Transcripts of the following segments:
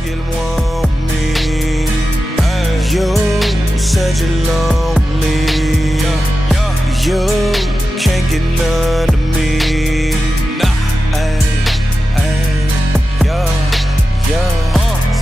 think you'll want me. You said you're lonely. You can't get none of me.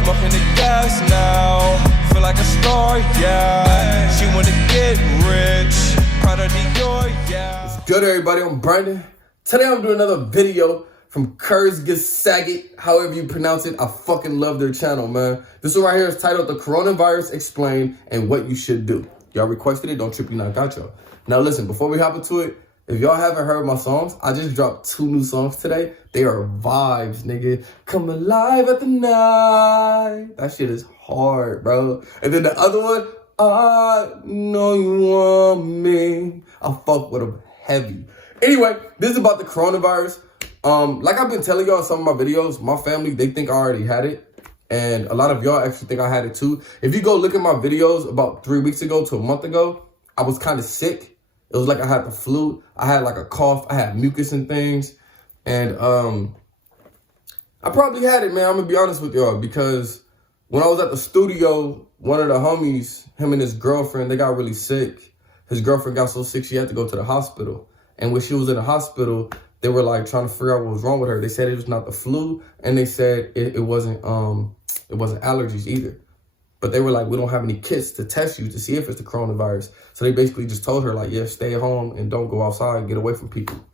Smoking the gas now, feel like a star, yeah. She wanna get rich, proud of Dior, yeah. What's good, everybody? I'm Brandon. Today I'm doing another video from Kurzgesagt, however you pronounce it. I fucking love their channel, man. This one right here is titled The Coronavirus Explained and What You Should Do. Y'all requested it, don't trip, you not got y'all. Now listen, before we hop into it, if y'all haven't heard my songs, I just dropped 2 new songs today. They are vibes, nigga. Come alive at the night. That shit is hard, bro. And then the other one, I know you want me. I fuck with them heavy. Anyway, this is about the coronavirus. Like I've been telling y'all in some of my videos, my family, they think I already had it. And a lot of y'all actually think I had it too. If you go look at my videos about 3 weeks ago to a month ago, I was kind of sick. It was like I had the flu. I had like a cough. I had mucus and things. And I probably had it, man. I'm going to be honest with y'all. Because when I was at the studio, one of the homies, him and his girlfriend, they got really sick. His girlfriend got so sick she had to go to the hospital. And when she was in the hospital, they were like trying to figure out what was wrong with her. They said it was not the flu. And they said it wasn't allergies either. But they were like, we don't have any kits to test you to see if it's the coronavirus. So they basically just told her, like, yeah, stay at home and don't go outside and get away from people.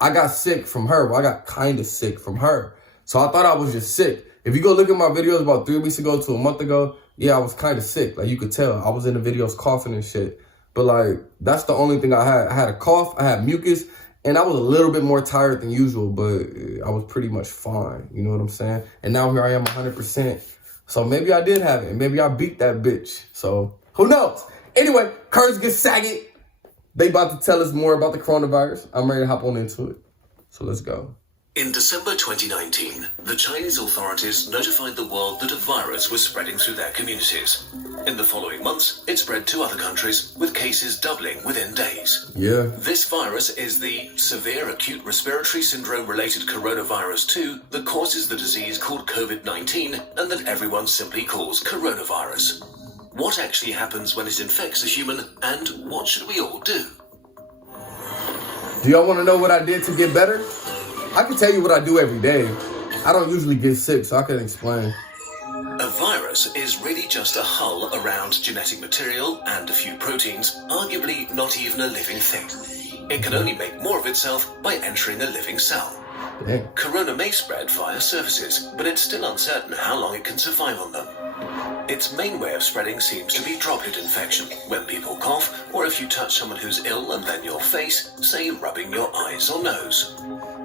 I got sick from her. Well, I got kind of sick from her. So I thought I was just sick. If you go look at my videos about 3 weeks ago to a month ago, yeah, I was kind of sick. Like, you could tell. I was in the videos coughing and shit. But, like, that's the only thing I had. I had a cough. I had mucus. And I was a little bit more tired than usual. But I was pretty much fine. You know what I'm saying? And now here I am 100%. So maybe I did have it. Maybe I beat that bitch. So who knows? Anyway, Kurzgesagt. They about to tell us more about the coronavirus. I'm ready to hop on into it. So let's go. In December 2019, the Chinese authorities notified the world that a virus was spreading through their communities. In the following months, it spread to other countries, with cases doubling within days. Yeah. This virus is the severe acute respiratory syndrome-related coronavirus 2 that causes the disease called COVID-19 and that everyone simply calls coronavirus. What actually happens when it infects a human, and what should we all do? Do y'all want to know what I did to get better? I can tell you what I do every day. I don't usually get sick, so I can explain. A virus is really just a hull around genetic material and a few proteins, arguably not even a living thing. It can only make more of itself by entering a living cell. Dang. Corona may spread via surfaces, but it's still uncertain how long it can survive on them. Its main way of spreading seems to be droplet infection, when people cough, or if you touch someone who's ill and then your face, say rubbing your eyes or nose.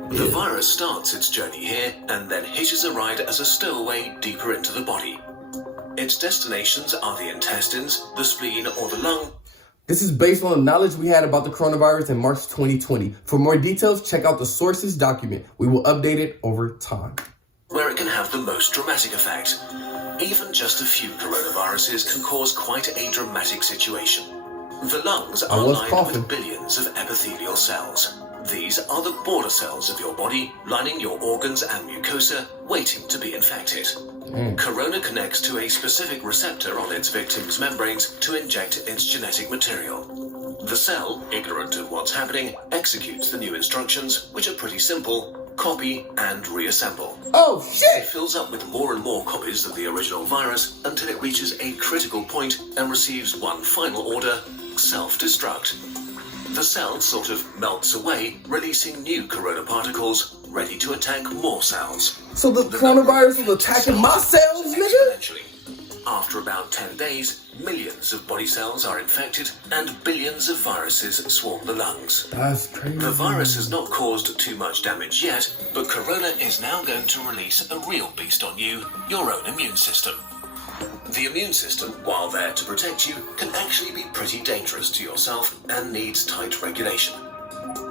The virus starts its journey here and then hitches a ride as a stowaway deeper into the body. Its destinations are the intestines, the spleen, or the lung. This is based on the knowledge we had about the coronavirus in March 2020. For more details, check out the sources document. We will update it over time. Where it can have the most dramatic effect. Even just a few coronaviruses can cause quite a dramatic situation. The lungs are lined with billions of epithelial cells. These are the border cells of your body, lining your organs and mucosa, waiting to be infected. Corona connects to a specific receptor on its victim's membranes to inject its genetic material. The cell, ignorant of what's happening, executes the new instructions, which are pretty simple: copy and reassemble. Oh, shit! It fills up with more and more copies of the original virus until it reaches a critical point and receives one final order: self-destruct. The cell sort of melts away, releasing new corona particles, ready to attack more cells. So the coronavirus is attacking my cells, nigga? After about 10 days, millions of body cells are infected and billions of viruses swarm the lungs. That's crazy. The virus has not caused too much damage yet, but corona is now going to release a real beast on you, your own immune system. The immune system, while there to protect you, can actually be pretty dangerous to yourself and needs tight regulation.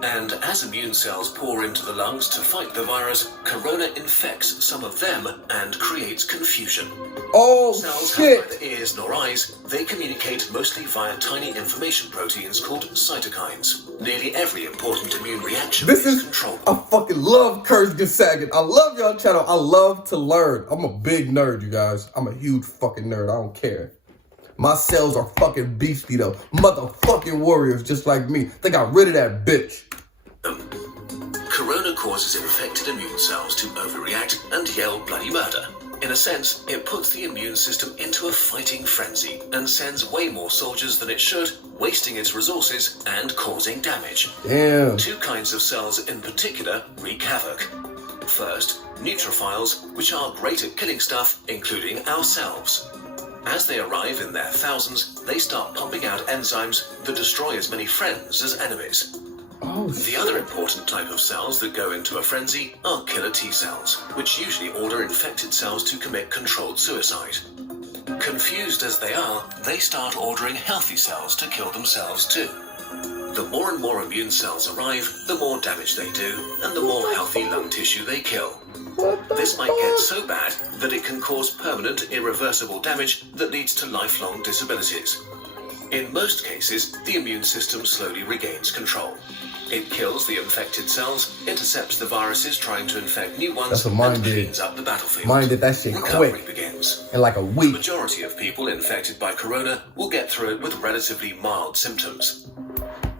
And as immune cells pour into the lungs to fight the virus, corona infects some of them and creates confusion. Oh, Cells shit. have neither ears nor eyes. They communicate mostly via tiny information proteins called cytokines. Nearly every important immune reaction is controlled. I fucking love Curse Get Sagging. I love y'all channel. I love to learn. I'm a big nerd, you guys. I'm a huge fucking nerd. I don't care. My cells are fucking beastie though. Motherfucking warriors just like me. They got rid of that bitch. Corona causes infected immune cells to overreact and yell bloody murder. In a sense, it puts the immune system into a fighting frenzy and sends way more soldiers than it should, wasting its resources and causing damage. Damn. Two kinds of cells in particular wreak havoc. First, neutrophils, which are great at killing stuff, including ourselves. As they arrive in their thousands, they start pumping out enzymes that destroy as many friends as enemies. Oh, the other important type of cells that go into a frenzy are killer T cells, which usually order infected cells to commit controlled suicide. Confused as they are, they start ordering healthy cells to kill themselves too. The more and more immune cells arrive, the more damage they do, and the more healthy lung tissue they kill. This might get so bad that it can cause permanent, irreversible damage that leads to lifelong disabilities. In most cases, the immune system slowly regains control. It kills the infected cells, intercepts the viruses trying to infect new ones, and cleans up the battlefield. Mine did that shit Recovery quick. begins. In like a week. The majority of people infected by corona will get through it with relatively mild symptoms.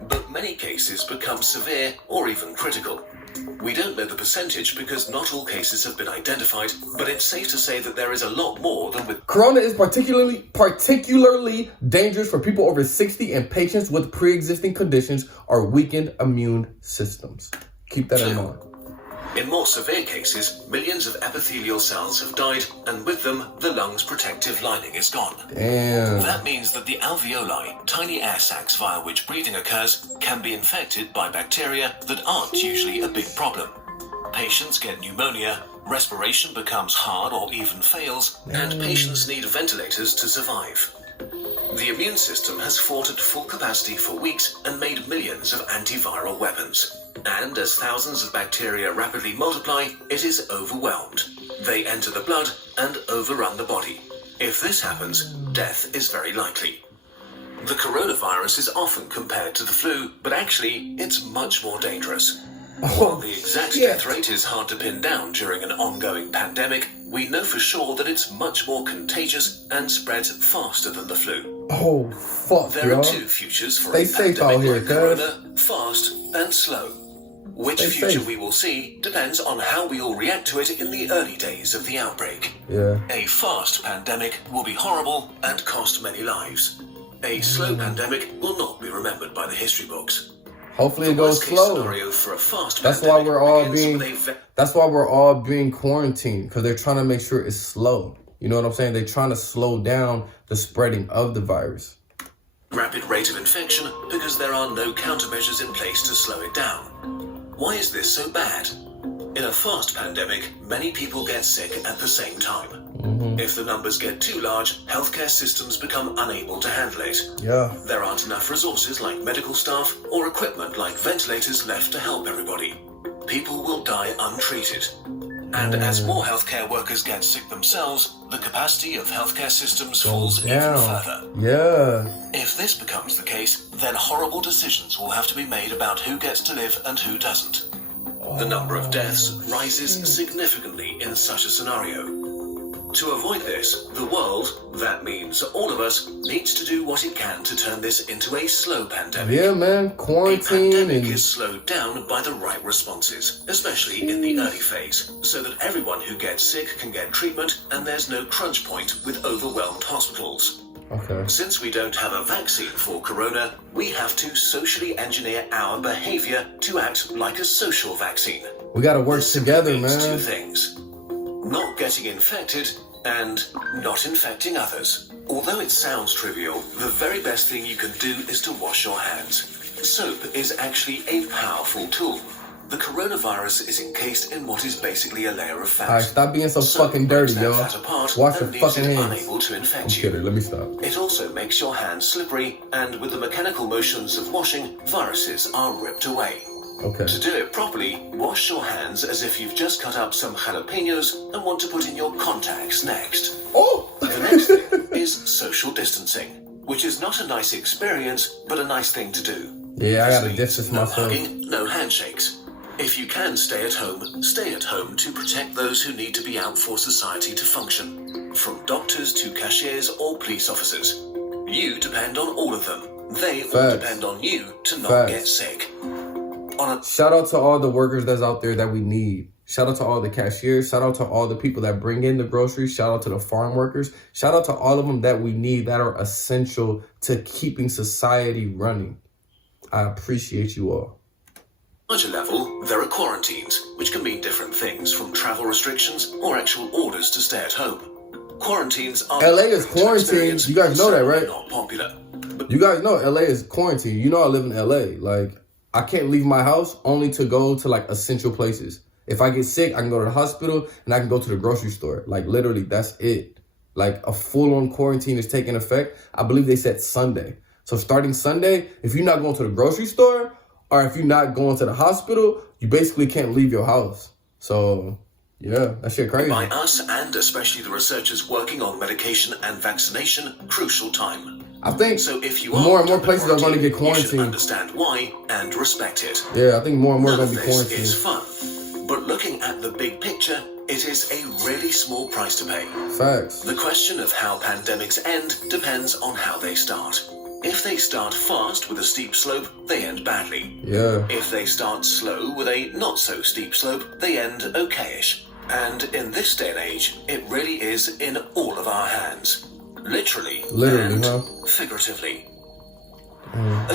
But many cases become severe or even critical. We don't know the percentage because not all cases have been identified, but it's safe to say that there is a lot more than with Corona is particularly dangerous for people over 60 and patients with pre-existing conditions or weakened immune systems. Keep that in mind. In more severe cases, millions of epithelial cells have died, and with them, the lung's protective lining is gone. Damn. That means that the alveoli, tiny air sacs via which breathing occurs, can be infected by bacteria that aren't usually a big problem. Patients get pneumonia, respiration becomes hard or even fails, and patients need ventilators to survive. The immune system has fought at full capacity for weeks and made millions of antiviral weapons. And as thousands of bacteria rapidly multiply, it is overwhelmed. They enter the blood and overrun the body. If this happens, death is very likely. The coronavirus is often compared to the flu, but actually, it's much more dangerous. While the exact death rate is hard to pin down during an ongoing pandemic, we know for sure that it's much more contagious and spreads faster than the flu. Oh, fuck, There are two futures for Stay a safe pandemic out here, like corona, fast and slow. Which future we will see depends on how we all react to it in the early days of the outbreak. Yeah. A fast pandemic will be horrible and cost many lives. A slow pandemic will not be remembered by the history books. Hopefully it goes slow. That's why we're all being quarantined, because they're trying to make sure it's slow. You know what I'm saying? They're trying to slow down the spreading of the virus. Rapid rate of infection because there are no countermeasures in place to slow it down. Why is this so bad? In a fast pandemic, many people get sick at the same time. If the numbers get too large, healthcare systems become unable to handle it. Yeah. There aren't enough resources like medical staff or equipment like ventilators left to help everybody. People will die untreated. And as more healthcare workers get sick themselves, the capacity of healthcare systems falls even further. Yeah. If this becomes the case, then horrible decisions will have to be made about who gets to live and who doesn't. The number of deaths rises significantly in such a scenario. To avoid this, the world, that means all of us, needs to do what it can to turn this into a slow pandemic. Yeah, man. Quarantine. A pandemic is slowed down by the right responses, especially in the early phase, so that everyone who gets sick can get treatment and there's no crunch point with overwhelmed hospitals. Okay. Since we don't have a vaccine for corona, we have to socially engineer our behavior to act like a social vaccine. We gotta work together, man. Two things. Not getting infected and not infecting others. Although it sounds trivial, the very best thing you can do is to wash your hands. Soap is actually a powerful tool. The coronavirus is encased in what is basically a layer of fat. Alright, stop being so fucking dirty, y'all. Wash your fucking hands. Unable to infect I'm kidding, let me stop. It also makes your hands slippery, and with the mechanical motions of washing, viruses are ripped away. Okay. To do it properly, wash your hands as if you've just cut up some jalapenos and want to put in your contacts next. Oh! The next thing is social distancing, which is not a nice experience, but a nice thing to do. Yeah, I gotta This distance means no myself. hugging, no handshakes. If you can stay at home to protect those who need to be out for society to function. From doctors to cashiers or police officers. You depend on all of them. They all depend on you to not get sick. Shout out to all the workers that's out there that we need. Shout out to all the cashiers. Shout out to all the people that bring in the groceries. Shout out to the farm workers. Shout out to all of them that we need that are essential to keeping society running. I appreciate you all. Larger level, there are quarantines, which can mean different things, from travel restrictions or actual orders to stay at home. Quarantines are LA is quarantined. You guys know that, right? Not popular. You guys know LA is quarantined. You know I live in LA. Like, I can't leave my house only to go to like essential places. If I get sick, I can go to the hospital and I can go to the grocery store. Like, literally, that's it. Like, a full-on quarantine is taking effect. I believe they said Sunday. So starting Sunday, if you're not going to the grocery store, or if you're not going to the hospital, you basically can't leave your house. So, yeah, that shit crazy. By us, and especially the researchers working on medication and vaccination, crucial time. I think so if you more and more places are going to get quarantined. You should understand why and respect it. Yeah, I think more and more are None going to of be this quarantined. is fun, but looking at the big picture, it is a really small price to pay. Facts. The question of how pandemics end depends on how they start. If they start fast with a steep slope, they end badly. Yeah. If they start slow with a not so steep slope, they end okayish. And in this day and age, it really is in all of our hands. Literally and figuratively.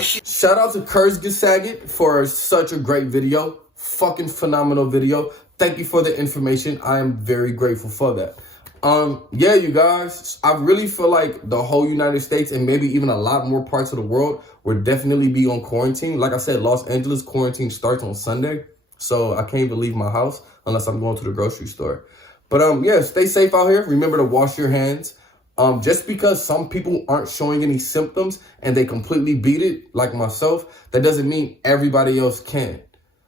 Shout out to Curse Saget for such a great video. Fucking phenomenal video. Thank you for the information. I am very grateful for that. Yeah, you guys, I really feel like the whole United States and maybe even a lot more parts of the world will definitely be on quarantine. Like I said, Los Angeles quarantine starts on Sunday. So I can't even leave my house unless I'm going to the grocery store. But yeah, stay safe out here. Remember to wash your hands. Just because some people aren't showing any symptoms and they completely beat it, like myself, that doesn't mean everybody else can.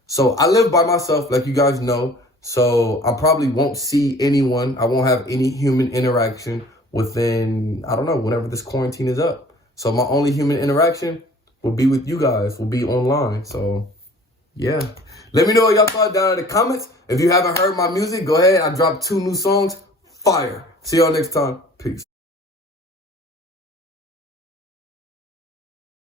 So I live by myself, like you guys know. So I probably won't see anyone. I won't have any human interaction within, I don't know, whenever this quarantine is up. So my only human interaction will be with you guys, will be online. So yeah. Let me know what y'all thought down in the comments. If you haven't heard my music, go ahead. I dropped 2 new songs. Fire. See y'all next time.